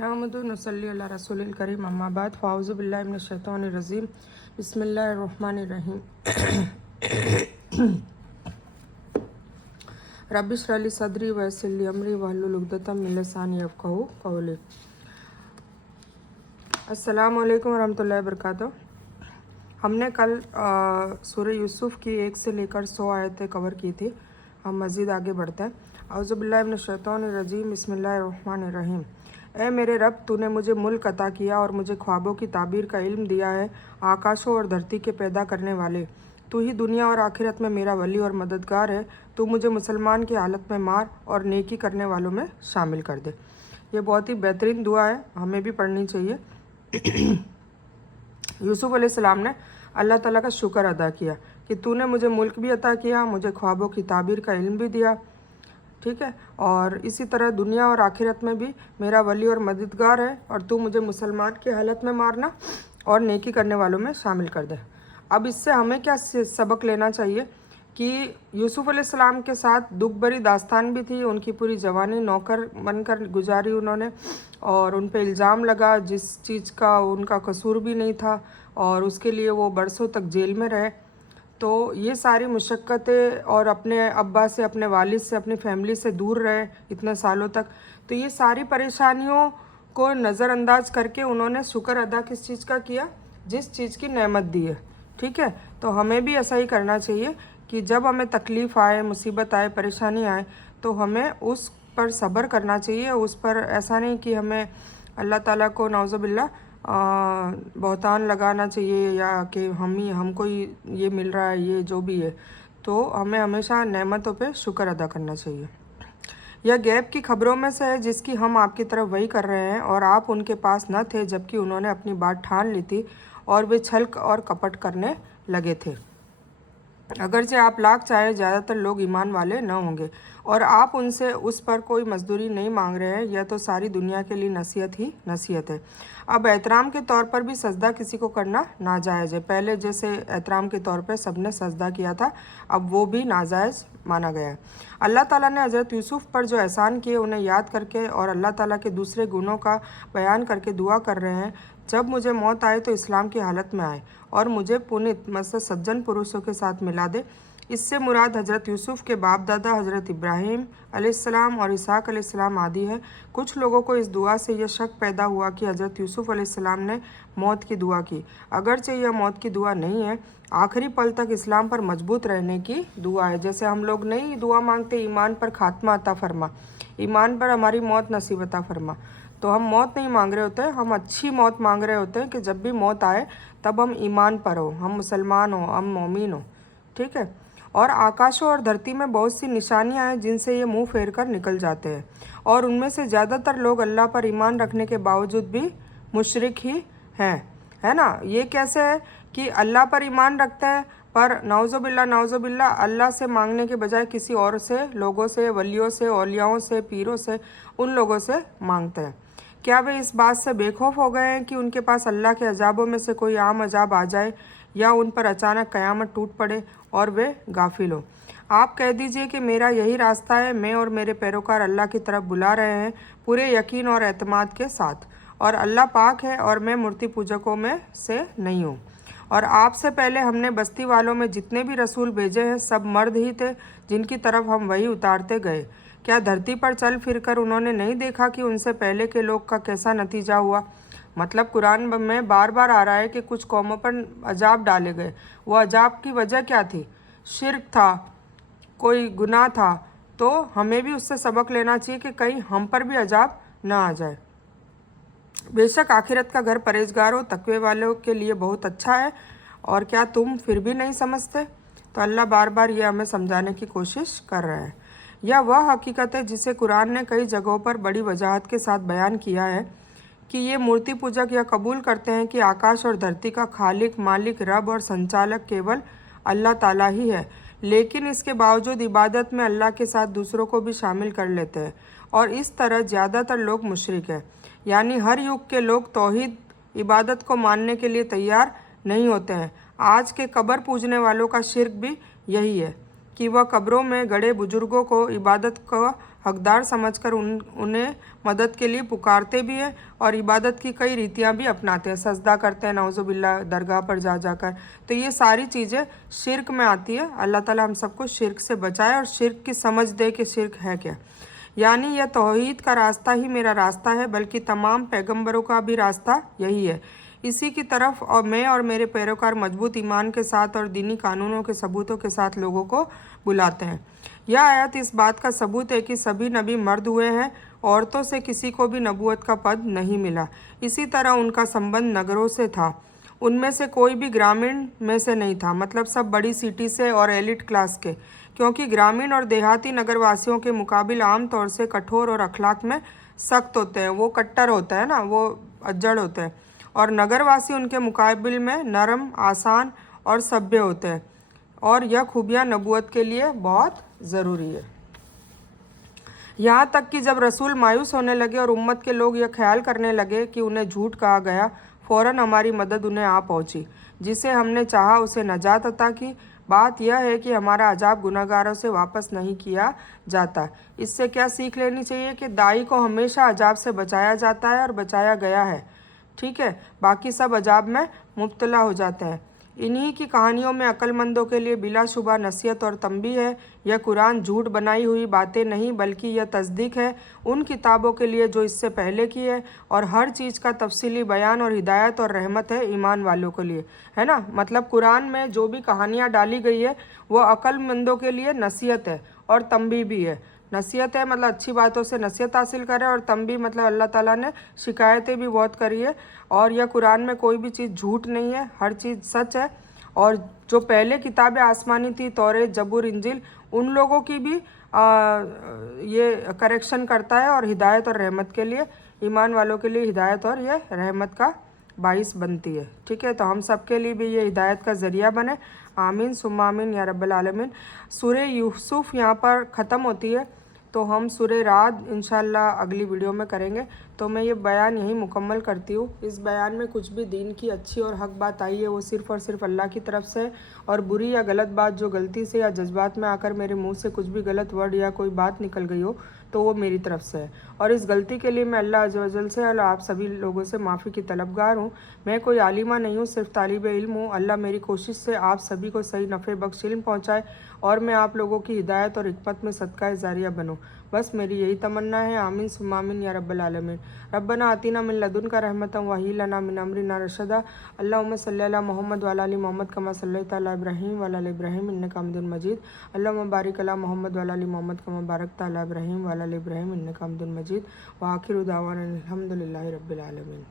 नहमदु नसल्ली अला रसूलिल करीम अम्मा बाद फ़ाउज़ु बिल्लाहि मिनश शैतानिर रजीम बिस्मिल्लाहिर रहमानिर रहीम रब्बि इश्रह ली सदरी व यस्सिर ली अमरी वहलुल उक़दतम मिन लिसानी यफ़क़हू क़ौली। अस्सलामु अलैकुम वरहमतुल्लाहि वबरकातुहू। हमने कल सूरह यूसुफ़ की 1 से लेकर 100 आयतें कवर की थी। हम मज़ीद आगे बढ़ते हैं। औज़ु बिल्लाहि मिनश शैतानिर रजीम बिस्मिल्लाहिर रहमानिर रहीम। ए मेरे रब, तूने मुझे मुल्क अता किया और मुझे ख्वाबों की ताबीर का इल्म दिया है। आकाशों और धरती के पैदा करने वाले, तू ही दुनिया और आखिरत में मेरा वली और मददगार है। तू मुझे मुसलमान की हालत में मार और नेकी करने वालों में शामिल कर दे। ये बहुत ही बेहतरीन दुआ है, हमें भी पढ़नी चाहिए। यूसुफ़ अलैहिस्सलाम ने अल्लाह ताला का शुक्र अदा किया कि तूने मुझे मुल्क भी अता किया, मुझे ख्वाबों की ताबीर का इल्म भी दिया, ठीक है, और इसी तरह दुनिया और आखिरत में भी मेरा वली और मददगार है, और तू मुझे मुसलमान की हालत में मारना और नेकी करने वालों में शामिल कर दे। अब इससे हमें क्या सबक लेना चाहिए कि यूसुफ़ अलैहिस्सलाम के साथ दुख भरी दास्तान भी थी। उनकी पूरी जवानी नौकर बनकर गुजारी उन्होंने, और उन पे इल्ज़ाम लगा जिस चीज़ का उनका कसूर भी नहीं था, और उसके लिए वो बरसों तक जेल में रहे। तो ये सारी मुशक्क़तें, और अपने अब्बा से, अपने वालिद से, अपनी फैमिली से दूर रहे इतने सालों तक, तो ये सारी परेशानियों को नज़रअंदाज करके उन्होंने शुक्र अदा किस चीज़ का किया? जिस चीज़ की नेमत दी है, ठीक है। तो हमें भी ऐसा ही करना चाहिए कि जब हमें तकलीफ़ आए, मुसीबत आए, परेशानी आए, तो हमें उस पर सब्र करना चाहिए। उस पर ऐसा नहीं कि हमें अल्लाह ताला को नाउज़ुबिल्लाह बहतान लगाना चाहिए, या कि हमको ये मिल रहा है, ये जो भी है। तो हमें हमेशा नेमतों पे शुक्र अदा करना चाहिए। यह गैब की खबरों में से है जिसकी हम आपकी तरफ वही कर रहे हैं, और आप उनके पास न थे जबकि उन्होंने अपनी बात ठान ली थी और वे छल और कपट करने लगे थे। अगरचे आप लाख चाहे, ज़्यादातर लोग ईमान वाले न होंगे, और आप उनसे उस पर कोई मजदूरी नहीं मांग रहे हैं। यह तो सारी दुनिया के लिए नसीहत ही नसीहत है। अब एहतराम के तौर पर भी सजदा किसी को करना नाजायज़ है। पहले जैसे एहतराम के तौर पर सब ने सजदा किया था, अब वो भी नाजायज़ माना गया है। अल्लाह ताला ने हज़रत यूसुफ़ पर जो एहसान किए उन्हें याद करके और अल्लाह ताला के दूसरे गुणों का बयान करके दुआ कर रहे हैं। जब मुझे मौत आए तो इस्लाम की हालत में आए, और मुझे पुनीत मतलब सज्जन पुरुषों के साथ मिला दे। इससे मुराद हज़रत यूसुफ़ के बाप दादा हज़रत इब्राहीम अलैहिस्सलाम और इसहाक़ अलैहिस्सलाम आदि है। कुछ लोगों को इस दुआ से यह शक पैदा हुआ कि हज़रत यूसुफ़ अलैहिस्सलाम ने मौत की दुआ की, अगरचे यह मौत की दुआ नहीं है, आखिरी पल तक इस्लाम पर मजबूत रहने की दुआ है। जैसे हम लोग नहीं दुआ मांगते ईमान पर खात्मा अता फरमा, ईमान पर हमारी मौत नसीब अता फरमा, तो हम मौत नहीं मांग रहे होते, हम अच्छी मौत मांग रहे होते हैं कि जब भी मौत आए तब हम ईमान पर हो, हम मुसलमान हो, हम मोमिन हो, ठीक है। और आकाशों और धरती में बहुत सी निशानियां हैं जिनसे ये मुंह फेर कर निकल जाते हैं, और उनमें से ज़्यादातर लोग अल्लाह पर ईमान रखने के बावजूद भी मुशरिक ही हैं, है ना। ये कैसे है कि अल्लाह पर ईमान रखते हैं पर नाउज़ुबिल्लाह अल्लाह से मांगने के बजाय किसी और से, लोगों से, वलियों से, औलियाओं से, पीरों से, उन लोगों से मांगते हैं। क्या वे इस बात से बेखौफ हो गए हैं कि उनके पास अल्लाह के अजाबों में से कोई आम अजाब आ जाए, या उन पर अचानक क़यामत टूट पड़े और वे गाफिल हो? आप कह दीजिए कि मेरा यही रास्ता है, मैं और मेरे पैरोकार अल्लाह की तरफ बुला रहे हैं पूरे यकीन और एतमाद के साथ, और अल्लाह पाक है और मैं मूर्ति पूजकों में से नहीं हूँ। और आपसे पहले हमने बस्ती वालों में जितने भी रसूल भेजे हैं सब मर्द ही थे जिनकी तरफ हम वही उतारते गए। क्या धरती पर चल फिरकर उन्होंने नहीं देखा कि उनसे पहले के लोग का कैसा नतीजा हुआ? मतलब कुरान में बार बार आ रहा है कि कुछ कौमों पर अजाब डाले गए। वो अजाब की वजह क्या थी? शिर्क था, कोई गुनाह था। तो हमें भी उससे सबक लेना चाहिए कि कहीं हम पर भी अजाब ना आ जाए। बेशक आखिरत का घर परहेजगारों, तकवे वालों के लिए बहुत अच्छा है, और क्या तुम फिर भी नहीं समझते? तो अल्लाह बार बार ये हमें समझाने की कोशिश कर रहा है। यह वह हकीकत है जिसे कुरान ने कई जगहों पर बड़ी वजाहत के साथ बयान किया है कि ये मूर्ति पूजक यह कबूल करते हैं कि आकाश और धरती का खालिक, मालिक, रब और संचालक केवल अल्लाह ताला ही है, लेकिन इसके बावजूद इबादत में अल्लाह के साथ दूसरों को भी शामिल कर लेते हैं, और इस तरह ज़्यादातर लोग मुशरिक हैं। यानी हर युग के लोग तौहीद इबादत को मानने के लिए तैयार नहीं होते हैं। आज के कब्र पूजने वालों का शिर्क भी यही है कि वह कब्रों में गड़े बुजुर्गों को इबादत का हकदार समझकर उन्हें मदद के लिए पुकारते भी हैं और इबादत की कई रीतियां भी अपनाते हैं, सजदा करते हैं नौजुबिल्लाह दरगाह पर जा जाकर। तो ये सारी चीज़ें शिर्क में आती है। अल्लाह ताला हम सबको शिर्क से बचाए और शिर्क की समझ दे कि शिर्क है क्या। यानी यह तौहीद का रास्ता ही मेरा रास्ता है, बल्कि तमाम पैगंबरों का भी रास्ता यही है। इसी की तरफ और मैं और मेरे पैरोकार मजबूत ईमान के साथ और दीनी कानूनों के सबूतों के साथ लोगों को बुलाते हैं। यह आयत इस बात का सबूत है कि सभी नबी मर्द हुए हैं, औरतों से किसी को भी नबूवत का पद नहीं मिला। इसी तरह उनका संबंध नगरों से था, उनमें से कोई भी ग्रामीण में से नहीं था, मतलब सब बड़ी सिटी से और एलिट क्लास के, क्योंकि ग्रामीण और देहाती नगरवासियों के मुकाबले आम तौर से कठोर और अखलाक में सख्त होते हैं, वो कट्टर होता है ना, वो अज्जड़ होते हैं, और नगरवासी उनके मुकाबले में नरम, आसान और सभ्य होते हैं। और यह खूबियाँ नबूवत के लिए बहुत ज़रूरी है। यहाँ तक कि जब रसूल मायूस होने लगे और उम्मत के लोग यह ख्याल करने लगे कि उन्हें झूठ कहा गया, फ़ौरन हमारी मदद उन्हें आ पहुँची, जिसे हमने चाहा उसे नजात अता की। बात यह है कि हमारा अजाब गुनहगारों से वापस नहीं किया जाता। इससे क्या सीख लेनी चाहिए कि दाई को हमेशा अजाब से बचाया जाता है और बचाया गया है, ठीक है, बाकी सब अजाब में मुब्तला हो जाते हैं। इन्हीं की कहानियों में अक्लमंदों के लिए बिलाशुबा नसीहत और तंबीह है। यह कुरान झूठ बनाई हुई बातें नहीं, बल्कि यह तस्दीक है उन किताबों के लिए जो इससे पहले की है, और हर चीज़ का तफसीली बयान और हिदायत और रहमत है ईमान वालों के लिए, है ना। मतलब कुरान में जो भी कहानियाँ डाली गई है वो अक्लमंदों के लिए नसीहत है और तंबीह भी है। नसीहत है मतलब अच्छी बातों से नसीहत हासिल करें, और तंबीह मतलब अल्लाह ताला ने शिकायतें भी बहुत करी है। और यह कुरान में कोई भी चीज़ झूठ नहीं है, हर चीज़ सच है। और जो पहले किताबें आसमानी थी, तौरेत, जबूर, इंजिल, उन लोगों की भी ये करेक्शन करता है और हिदायत और रहमत के लिए, ईमान वालों के लिए हिदायत और ये रहमत का बाइस बनती है, ठीक है। तो हम सब के लिए भी ये हिदायत का ज़रिया बने। आमीन सुम्मा आमीन या रब्बल आलमीन। सूरह यूसुफ यहाँ पर ख़त्म होती है, तो हम सूरह राद इंशाल्लाह अगली वीडियो में करेंगे। तो मैं ये बयान यहीं मुकम्मल करती हूँ। इस बयान में कुछ भी दीन की अच्छी और हक बात आई है वो सिर्फ़ और सिर्फ अल्लाह की तरफ से, और बुरी या गलत बात जो गलती से या जज्बात में आकर मेरे मुंह से कुछ भी गलत वर्ड या कोई बात निकल गई हो तो वो मेरी तरफ से है। और इस गलती के लिए मैं अल्लाह अज़्ज़ व जल से और आप सभी लोगों से माफ़ी की तलबगार हूँ। मैं कोई आलिमा नहीं हूँ, सिर्फ तालिब इल्म हूँ। अल्लाह मेरी कोशिश से आप सभी को सही नफ़े बख्श इल्म पहुँचाए और मैं आप लोगों की हिदायत और हिकमत में सदका जारिया बनूँ। बस मेरी यही तमन्ना है। आमीन सुम्मा आमीन या रब्बल आलमीन। रब्बना आतिना मिन लदुनका रहमतन व हय्यि लना मिन अमरिना रशदा। अल्लाहुम्मा सल्लि अला मोहम्मद व अला आलि मोहम्मद कमा सल्लैता अला इब्राहीम व अला आलि इब्राहीम इन्नका हमीदुम मजीद। अल्लाहुम्मा बारिक अला मोहम्मद व अला आलि मोहम्मद कमा बारकता अला इब्राहीम व अला आलि इब्राहीम इन्नका हमीदुम मजीद। व आखिरु दावाना अनिल हम्दुलिल्लाहि रब्बिल आलमीन।